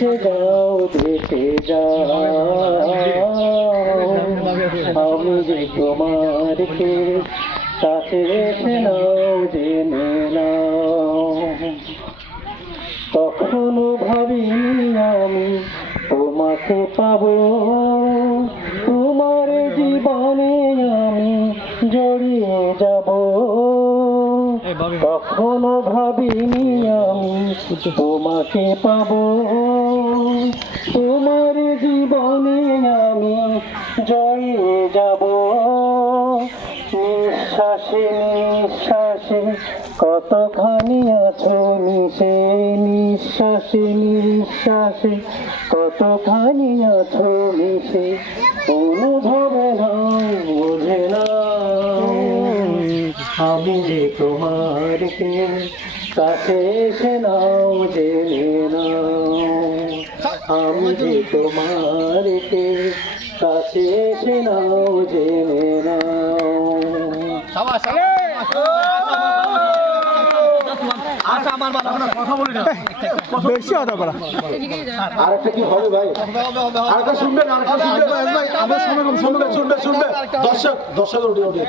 দেখে যাও দেখে যাও, আমি যে তোমারকে কাছে এসে নাও জেনে নাও। কখনো ভাবিনি আমি তোমাকে পাবো, তোমার জীবনে আমি জড়িয়ে যাব। কখনো ভাবিনি আমি তোমাকে পাবো, তোমার জীবনে আমি জড়িয়ে যাব। নিঃশ্বাসে নিঃশ্বাসে কতখানি আছো মিশে, নিঃশ্বাসে নিঃশ্বাসে কতখানি আছো মিশে, অনুভবে নাও বুঝে নাও। আমি যে তোমারকে কাছে এসে নাও জেনে নাও, আমি যে তোমারকে কাছে এসে নাও জেনে নাও। বেশি কথা বলা আরেকটা কি হবে ভাই? আরেকটা শুনবেন, আরেকটা শুনবে দর্শক উঠে ওঠে।